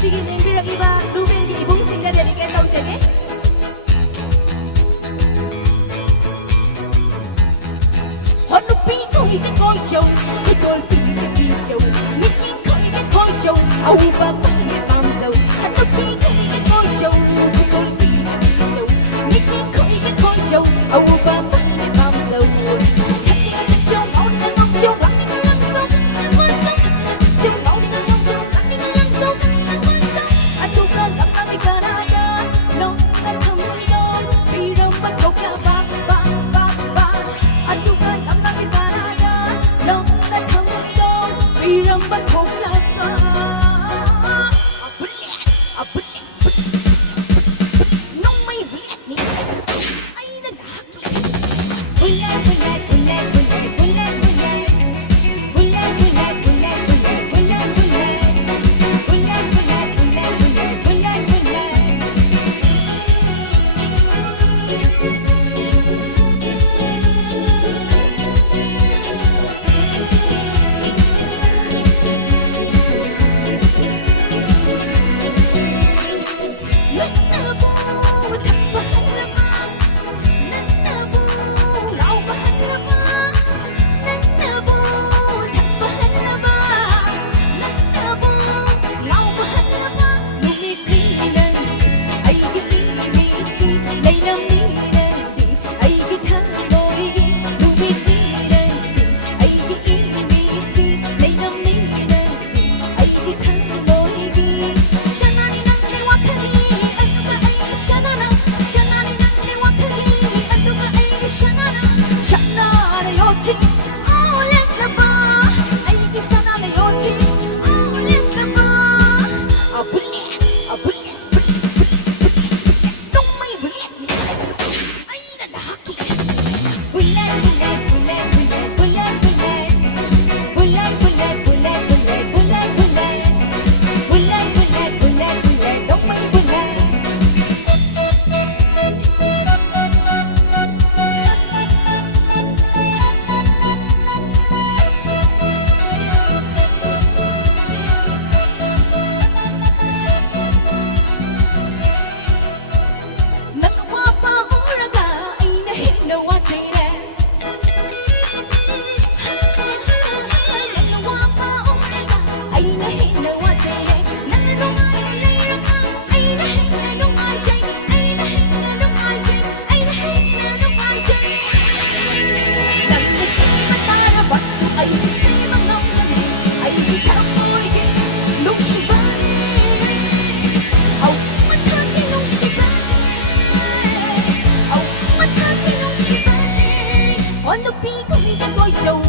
Sige din birak iba Ruben di ibong singa dari ketaw jage Honu pi koi ke koi chow Kutol pi ke pi chow Mikin koi ke koi chow Awi ba pa ne pam zau Hanu pi koi ke koi chow Kutol pi ke pi chow Mikin koi ke koi chow Awi ba pa ne pam zau Thaki ka tak chow Mau ni ka ngok chow Wak ni ka lang sâu Nang wan sâu Chow mau ni ka ngok chow Wak ni ka lang sâu Nang wan sâu Atu ka lang ka mi ka na da No na thầm người đôi Vì rong bắt gốc là ba ba ba ba Atu ka lang ka mi ka na da No na thầm người đôi Vì rong bắt gốc là ba Nông mây vlek ni Ay na naki Bulay bulay bulay bulay bulay bulay Bulay bulay bulay bulay bulay bulay Bulay bulay bulay bulay bulay bulay Lúc nào bu thật bahan lama Nang nabu lau bahan lama Nang nabu thật bahan lama Nang nabu lau bahan lama Lumiti nanti ay giimiti Lay namiti ay gitamoy Lumiti nanti ay giimiti Lay namiti ay gitamoy Siya na inang liwatagi Ano ba ay siya na na Siya na inang liwatagi Ano ba ay siya na na Siya na na yoti Ulit na ba Ay isa na na yoti Ulit na ba Bulit Bulit Nung may bulit niya Ay nanaki Bulit bulit bulit bulit bulit bulit Bulit bulit bulit bulit bulit bulit Bulit bulit bulit bulit Nung may bulit Nagawa pa oraga ay nahinawa chayre Nagawa pa oraga ay nahinawa chayre Nananungay nilayrang ay nahinanungay chay Ay nahinanungay chay Ay nahinanungay chay Nang nasiman para baso ay sisimang ang kami Ay hitamoy di nung shibari Aw mataki nung shibari Aw mataki nung shibari Ano pi kami ka koy chow